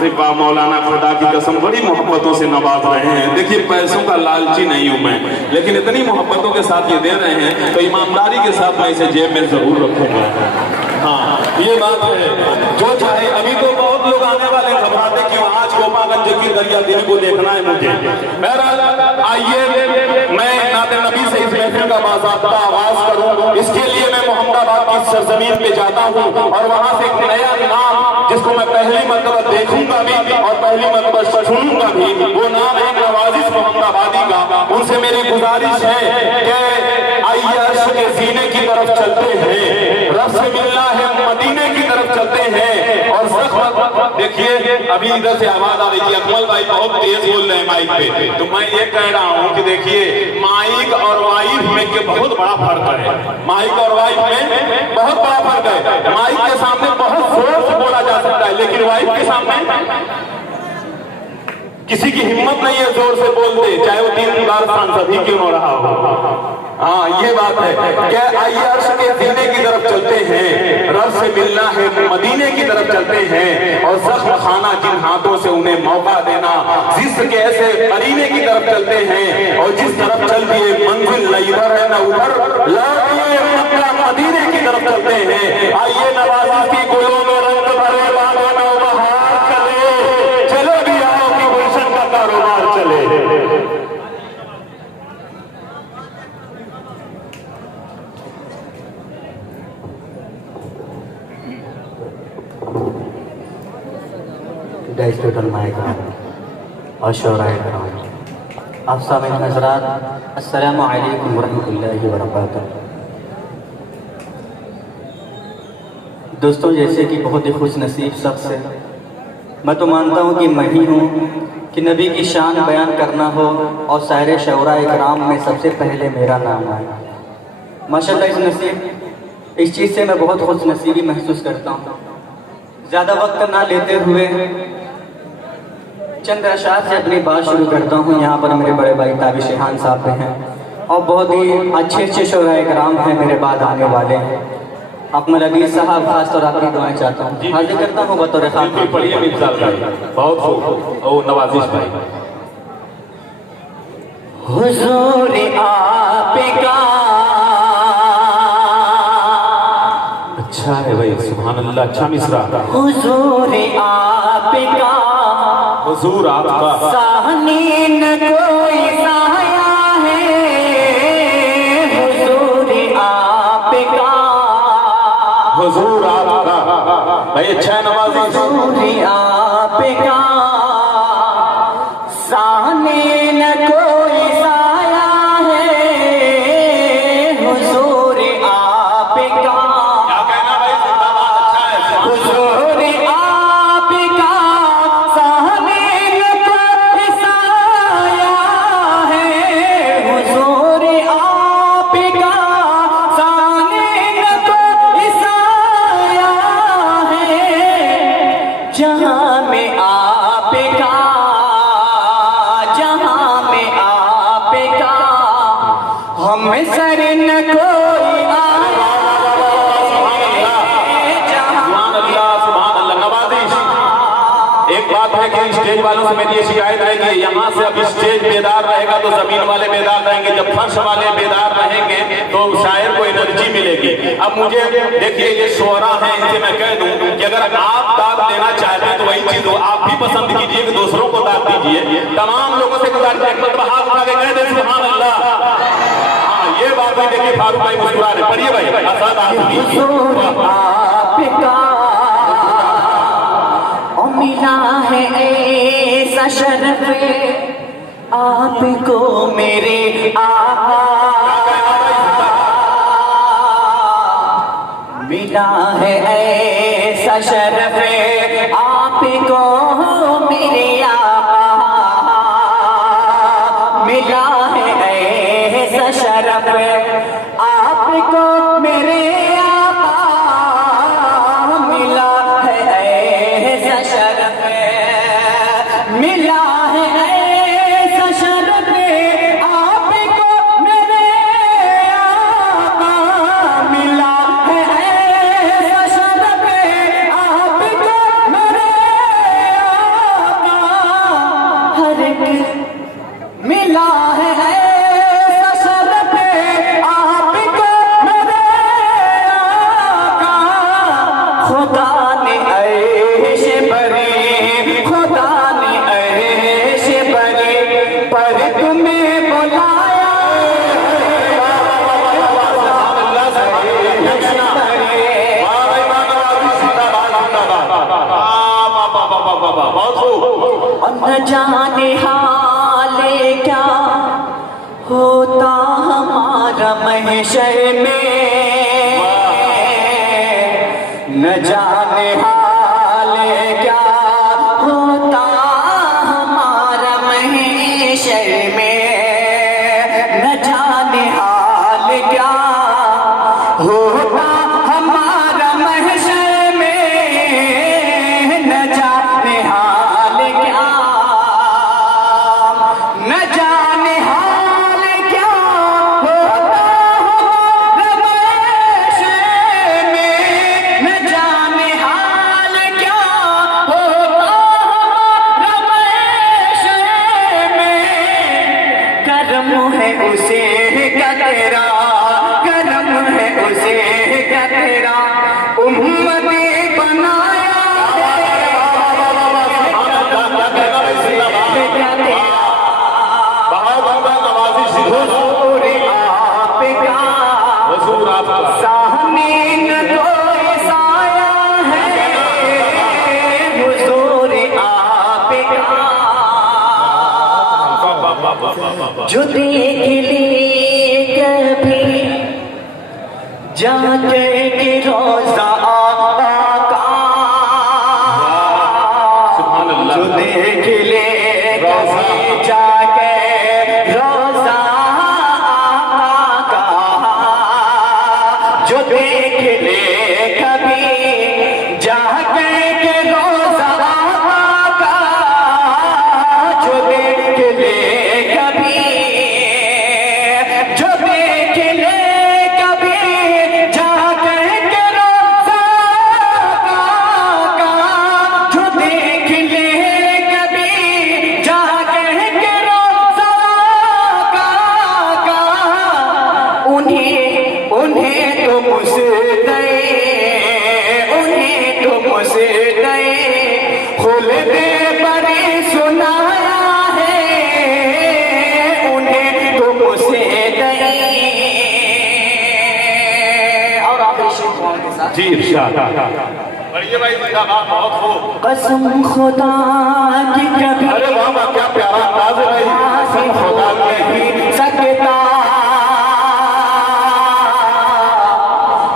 अरे वाह मौलाना, खुदा की कसम बड़ी मोहब्बतों से नवाज रहे हैं। देखिए पैसों का लालची नहीं हूं मैं, लेकिन इतनी मोहब्बतों के साथ ये दे रहे हैं तो ईमानदारी के साथ मैं इसे जेब में जरूर रखूंगा। हाँ ये बात है, जो चाहे। अभी तो बहुत लोग आने वाले घबराते क्यों, आज गोपागंज की दरिया दिन को देखना है मुझे। बहरहाल आइए मैं नाते नबी से इस महफिल का बाज़ाब्ता आगाज करूं। इसके लिए मैं मोहम्मदाबाद की सरजमीन पे जाता हूं और वहां से एक नया नाम जिसको मैं पहली मर्तबा देखूंगा भी और पहली मर्तबा सुनूंगा भी, वो नाम है नवाजिश मोहम्मदाबादी का। उनसे मेरी गुजारिश है कि आइए अर्श के सीने की तरफ चलते हैं, रब से मिलना है, मदीने की तरफ चलते हैं। और देखिए अभी इधर से आवाज आ रही थी, अकमल भाई बहुत तेज बोल रहे हैं माइक पे, तो मैं ये कह रहा हूँ कि देखिए माइक और वाइफ में के बहुत बड़ा फर्क है। माइक और वाइफ में बहुत बड़ा फर्क है। माइक के सामने बहुत जोर से बोला जा सकता है, लेकिन वाइफ के सामने किसी की हिम्मत नहीं है जोर से बोलते, चाहे वो 3 बार सांसद ही क्यों न रहा हो। हाँ ये बात है। क्या आइए अर्श के सीने की तरफ चलते हैं, रब से मिलना है, मदीने की तरफ चलते हैं। और जख्म खाना जिन हाथों से उन्हें मौका देना, जिस्म के ऐसे करीने की तरफ चलते हैं। और जिस तरफ चल दिए मंजिल न इधर है न उधर, लौटिए मक्का मदीने की तरफ चलते हैं। आइए नवाजिश की गुलों में रंग भरे बागों में बहार चले, चलो भी आओ कि गुलशन का कारोबार चले। और शौराए कराम, आप सामीन हज़रात, अस्सलामु अलैकुम वरहमतुल्लाहि वबरकातुहू। दोस्तों, जैसे कि बहुत ही खुश नसीब शख्स है, मैं तो मानता हूँ कि मैं ही हूँ कि नबी की शान बयान करना हो और सारे शौराए कराम में सबसे पहले मेरा नाम आए। माशाल्लाह इस नसीब, इस चीज़ से मैं बहुत खुश नसीबी महसूस करता हूँ। ज़्यादा वक्त ना लेते हुए चंद अशार से अपनी बात शुरू करता हूँ। यहाँ पर मेरे बड़े भाई ताबिश शेहान साहब हैं और बहुत ही अच्छे शौराए कराम हैं मेरे बाद आने वाले हैं। अकमल अदीस साहब खास तौर आपकी दुआएं चाहता हूँ, हाजिर करता हूँ बतौर खास। पढ़िए मिसाल भाई, बहुत ओ नवाजिश भाई। हुजूर आपका अच्छा है भाई, सुभान अल्लाह, अच्छा मिसरा। हुजूर आपका, हुजूर आपका, साहनी न कोई साया है। हुजूर आपका, हुजूर आपका भाई, अच्छा है नवाजिश। हुजूर आपका, साहनी न कोई साया है। हुजूर आपका, क्या कहना भाई, जिंदाबाद, अच्छा है। हुजूर आपका, साहनी न कोई साया है। हुजूर आपका, साहनी न कोई साया है। जहाँ में आपका, जहाँ में आपका, हम सर न कोई आया। सुभान अल्लाह, सुभान अल्लाह। नवाजिश, एक बात है कि स्टेज वालों से मेरी ये शिकायत रहेगी, यहाँ से अब स्टेज बेदार रहेगा तो जमीन वाले बेदार रहेंगे, जब फर्श वाले बेदार रहेंगे तो शायर को एनर्जी मिलेगी। अब मुझे देखिए ये शोरा है, इनसे मैं कह दूं कि अगर आप दाद देना चाहते हैं तो वही चीज हो, आप भी पसंद कीजिए कि दूसरों को दाद दीजिए। तमाम लोगों से गुजारिश है, मतलब हाथ उठा के कह दे सुभान अल्लाह। हाँ ये बात भी देखिए, फारूक भाई मुस्कुरा रहे, पढ़िए भाई। असद आपका और मिला है ऐसा शरफ आपको मेरे आका। मिला है ऐसा शरफ आपको मेरे आका। मिला है ऐसा शरफ आपको मेरे आका। मिला है ऐसा शरफ, मिला है ऐसा शरफ आपको मेरे आका। मिला है ऐसा शरफ आपको मेरे जाने हाले क्या होता हमारा महशर में, न जाने हाले क्या होता हमारा महशर में, न जाने हाल क्या होता हमारा महशर में, न जाने हाल क्या, न जाने हाल क्या होता हमारा महशर में, न जाने हाल क्या होता हमारा महशर में। करम है उसे क्या तेरा, करम है उसे क्या तेरा, उम्मती बनाया क्या तेरा, हुजूर आपका साहनी न कोई साया है, हुजूर आपका जो देख ले कभी जाके के रोजा आका का, जो देख ले कभी जाके रोजा आका का, जो देख ले कभी जाके के रोजा आका का, जो देख ले कभी, जो देख ले कभी जाके के रोजा आका का, जो देख ले कभी जाके के रोजा आका का, उन्हें तो मुझसे दे, उन्हें तो मुझसे दे खुल दे बड़ी सुनाया है, उन्हें तो मुझसे दे। और आप के साथ जी इरशाद बढ़िए भाई, जिंदाबाद, बहुत खूब। कसम खुदा की कभी, अरे वाह वाह, क्या प्यारा अंदाज है भाई, कसम खुदा की नहीं सकता,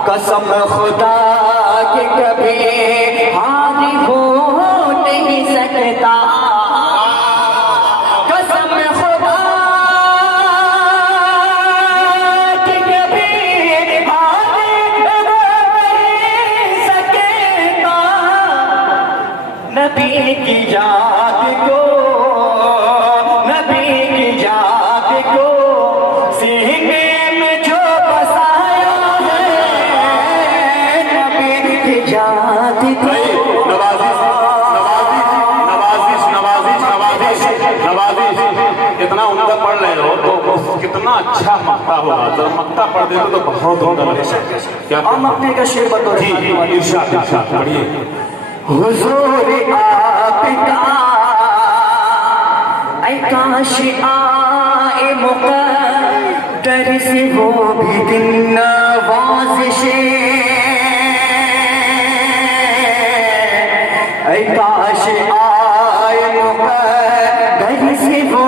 कसम खुदा की कभी हारी हो नहीं सकता, कसम खुदा की कभी हारी हो नहीं सकता। नबी की याद को, नबी की याद को सीने में जो बसाया है, नबी की याद को नवाजिश इतना उम्दा पढ़ रहे हो तो कितना अच्छा मक्ता होगा, जब मक्ता पढ़ देते तो बहुत उम्दा लगेगा। क्या हम अपने का शेर बतो जी इरशाद इरशाद पढ़िए। हुजूर आपका ऐ काश आए मुक़द्दर से वो भी दिन नवाज़िशे, ऐ काश आए मुक़द्दर से वो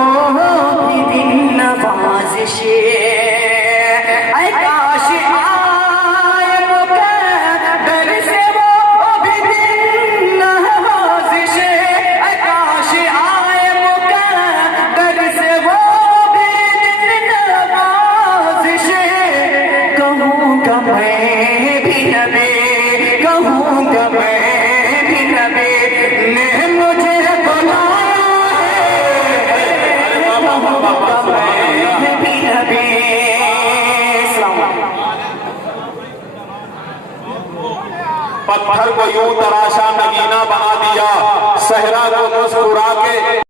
भी दिन नवाज़िशे, ऐ काश आए मुक़द्दर से वो भी दिन नवाज़िशे, ऐ काश आए मुक़द्दर से वो भी दिन नवाज़िशे। कहूँगा मैं भी नबी, कहूँगा मैं भी नबी ने मुझे बुलाया है, कहूँगा मैं भी नबी। पत्थर को यूं तराशा नगीना बना दिया, सहरा को मुस्कुरा के